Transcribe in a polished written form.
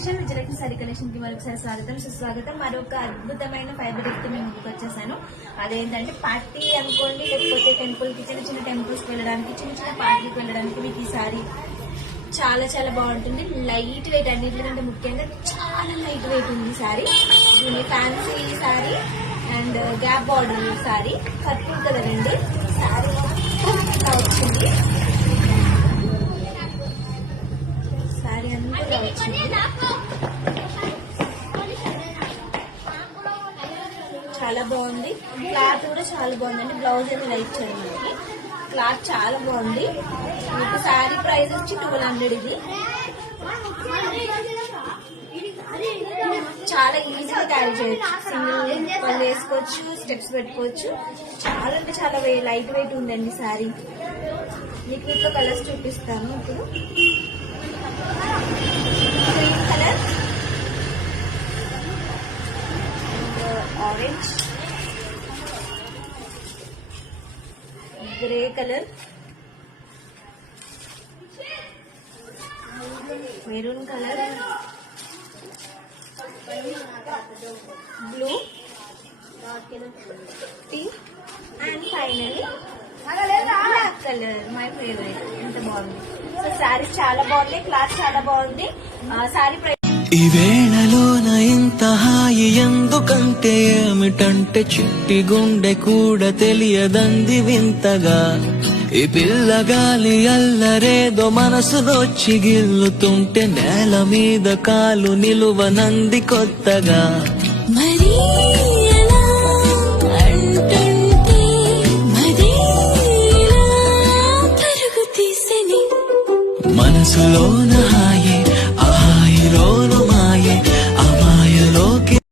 Collection Vijayalakshmi sorry collection కి మరొకసారి స్వాగతం సుస్వాగతం. మరొక అద్భుతమైన ఫైబర్ తో మేము ముందుకు వచ్చేసాను. అదేంటంటే పార్టీ అనుకోండి, లేకపోతే టెంపుల్ కి చిన్న చిన్న టెంపుల్స్ కి వెళ్ళడానికి, చిన్న చిన్న పార్టీకి వెళ్ళడానికి మీకు ఈ సారీ చాలా చాలా బాగుంటుంది. లైట్ వెయిట్, అన్నిటికంటే ముఖ్యంగా చాలా లైట్ వెయిట్ ఉంది sorry. Fancy sorry and gap border sorry, purple colour అండి. సారీ వచ్చింది, సారీ అంతా వచ్చింది. చాలా బాగుంది. క్లాత్ కూడా చాలా బాగుందండి. బ్లౌజ్ అయితే లైట్ చేయండి. క్లాత్ చాలా బాగుంది. మీకు సారీ ప్రైస్ వచ్చి 1200. ఇది చాలా ఈజీగా క్యారీ చేయొచ్చు. సింగిల్ పళ్ళు వేసుకోవచ్చు, స్టెప్స్ పెట్టుకోవచ్చు. చాలా అంటే చాలా లైట్ వెయిట్ ఉందండి సారీ. మీకు వీటిలో కలర్స్ చూపిస్తాను ఇప్పుడు. Green colour, orange, grey colour, maroon colour, blue, pink and finally black colour. My favourite. ఎంత బాగుంది. సో శారీస్ చాలా బాగుంది, క్లాత్ చాలా బాగుంది. శారీ ప్రైస్ ఈ వేళలోన ఇంత హాయి ఎందుకంటే ఏమిటంటే చిట్టి గుండె కూడా తెలియదంది వింతగా. ఈ పిల్లగాలి అల్లరేదో మనసులోచ్చి గిల్లుతుంటే నేల మీద కాలు నిలువనంది కొత్తగా. మరీ ఎలా అంటుంటే మరీ ఎలా పరుగు తీసెని మనసులోన